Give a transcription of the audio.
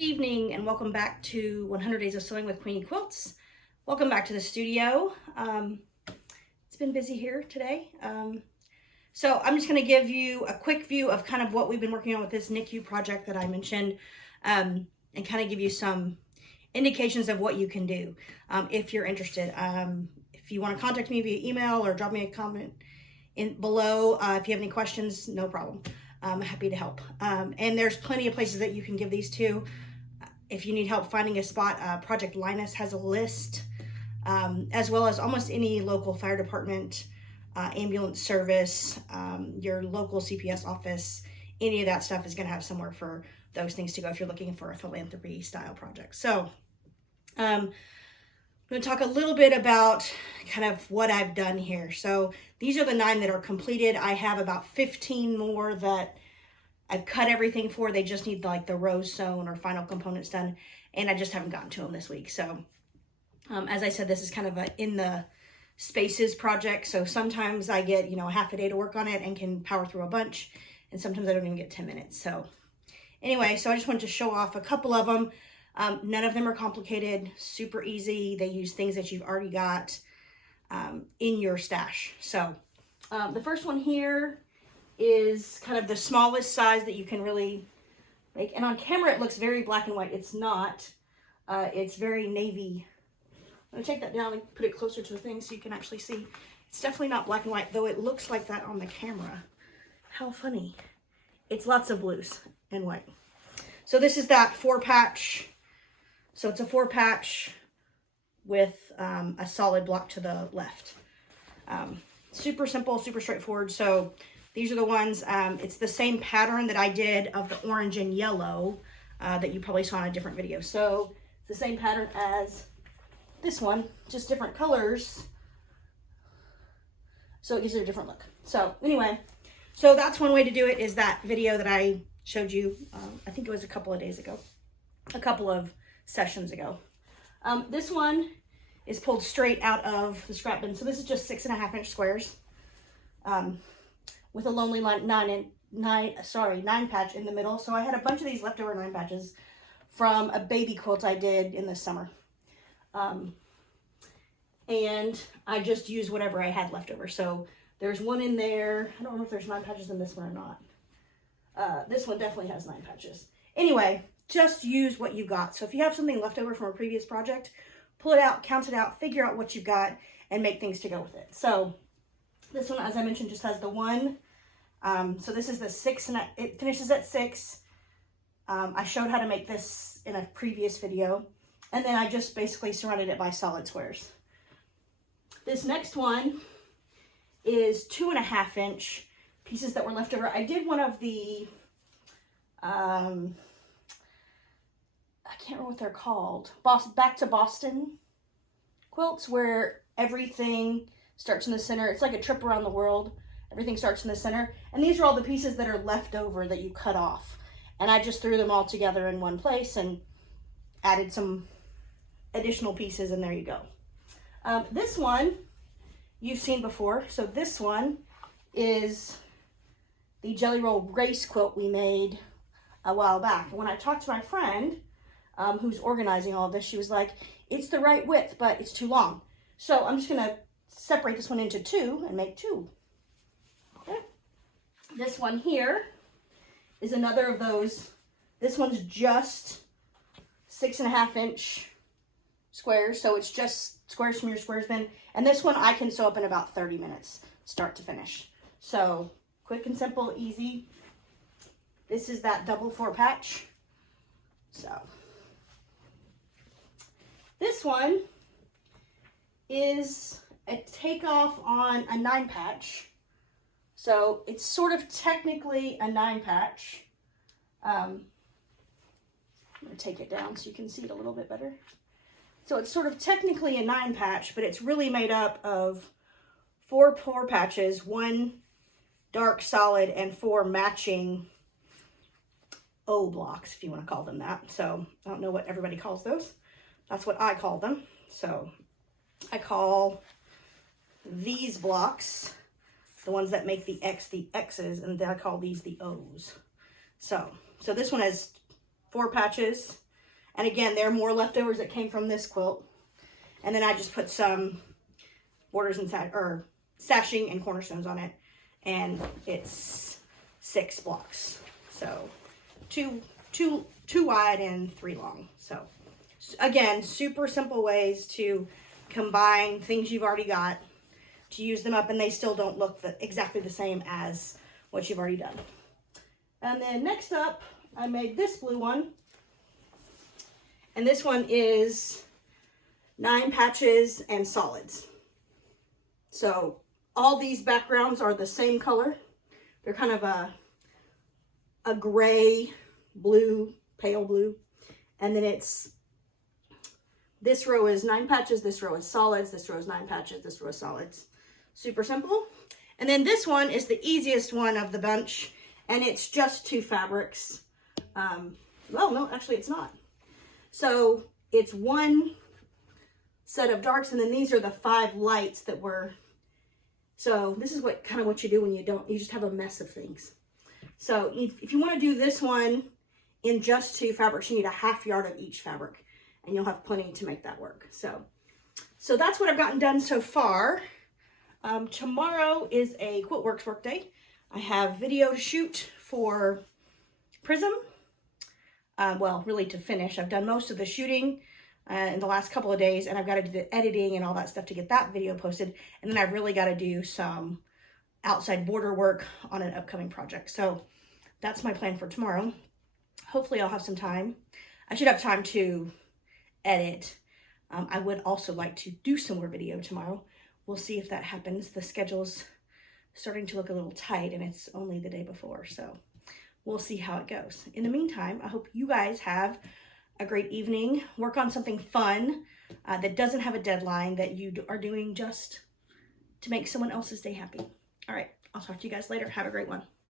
Evening and welcome back to 100 Days of Sewing with Queenie Quilts. Welcome back to the studio. It's been busy here today. So I'm just going to give you a quick view of kind of what we've been working on with this NICU project that I mentioned, and kind of give you some indications of what you can do if you're interested. If you want to contact me via email or drop me a comment below, if you have any questions, no problem. I'm happy to help. And there's plenty of places that you can give these to. If you need help finding a spot, Project Linus has a list, as well as almost any local fire department, ambulance service, your local CPS office. Any of that stuff is going to have somewhere for those things to go if you're looking for a philanthropy style project. So I'm going to talk a little bit about kind of what I've done here. So these are the 9 that are completed. I have about 15 more that I've cut everything for. They just need like the rows sewn or final components done, and I just haven't gotten to them this week. So as I said, this is kind of a in the spaces project. So sometimes I get, a half a day to work on it and can power through a bunch, and sometimes I don't even get 10 minutes. So anyway, so I just wanted to show off a couple of them. None of them are complicated, super easy. They use things that you've already got in your stash. So the first one here is kind of the smallest size that you can really make. And on camera, it looks very black and white. It's not. It's very navy. I'm going to take that down and put it closer to the thing so you can actually see. It's definitely not black and white, though it looks like that on the camera. How funny. It's lots of blues and white. So this is that 4-patch. So it's a 4-patch with a solid block to the left. Super simple, super straightforward. So these are the ones, it's the same pattern that I did of the orange and yellow that you probably saw in a different video. So it's the same pattern as this one, just different colors. So it gives it a different look. So anyway, so that's one way to do it, is that video that I showed you. I think it was a couple of days ago, a couple of sessions ago. This one is pulled straight out of the scrap bin. So this is just 6.5-inch squares. With a lonely 9 patch in the middle. So I had a bunch of these leftover 9 patches from a baby quilt I did in the summer. And I just used whatever I had left over. So there's one in there. I don't remember if there's 9 patches in this one or not. This one definitely has 9 patches. Anyway, just use what you got. So if you have something left over from a previous project, pull it out, count it out, figure out what you've got, and make things to go with it. So this one, as I mentioned, just has the 1. So this is the 6, and it finishes at 6. I showed how to make this in a previous video, and then I just basically surrounded it by solid squares. This next one is 2.5-inch pieces that were left over. I did one of the, I can't remember what they're called, Back to Boston quilts, where everything starts in the center. It's like a trip around the world. Everything starts in the center. And these are all the pieces that are left over that you cut off. And I just threw them all together in one place and added some additional pieces, and there you go. This one you've seen before. So this one is the Jelly Roll race quilt we made a while back. And when I talked to my friend who's organizing all of this, she was like, it's the right width, but it's too long. So I'm just going to separate this one into 2 and make 2. Okay. This one here is another of those. This one's just 6.5-inch squares. So it's just squares from your squares bin. And this one I can sew up in about 30 minutes, start to finish. So quick and simple, easy. This is that double 4-patch. So this one is a takeoff on a 9-patch. So it's sort of technically a 9-patch. I'm going to take it down so you can see it a little bit better. So it's sort of technically a 9-patch, but it's really made up of 4 patches, 1 dark solid, and 4 matching O blocks, if you want to call them that. So I don't know what everybody calls those. That's what I call them. So I call these blocks, the ones that make the X's, and then I call these the O's. So this one has 4 patches. And again, there are more leftovers that came from this quilt. And then I just put some borders and sashing and cornerstones on it. And it's 6 blocks. So two wide and 3 long. So again, super simple ways to combine things you've already got to use them up, and they still don't look exactly the same as what you've already done. And then next up, I made this blue one. And this one is 9 patches and solids. So all these backgrounds are the same color. They're kind of a gray, blue, pale blue. And then this row is 9 patches, this row is solids, this row is 9 patches, this row is solids. Super simple. And then this one is the easiest one of the bunch, and it's just 2 fabrics. Well, no, actually it's not. So it's 1 set of darks, and then these are the 5 lights that were, so this is kind of what you do when you just have a mess of things. So if you want to do this one in just 2 fabrics, you need a 1/2 yard of each fabric, and you'll have plenty to make that work. So that's what I've gotten done so far. Tomorrow is a QuiltWorks work day. I have video to shoot for Prism. Well, really to finish. I've done most of the shooting in the last couple of days, and I've got to do the editing and all that stuff to get that video posted. And then I've really got to do some outside border work on an upcoming project. So that's my plan for tomorrow. Hopefully I'll have some time. I should have time to edit. I would also like to do some more video tomorrow. We'll see if that happens. The schedule's starting to look a little tight, and it's only the day before, so we'll see how it goes. In the meantime, I hope you guys have a great evening. Work on something fun that doesn't have a deadline, that you are doing just to make someone else's day happy. All right, I'll talk to you guys later. Have a great one.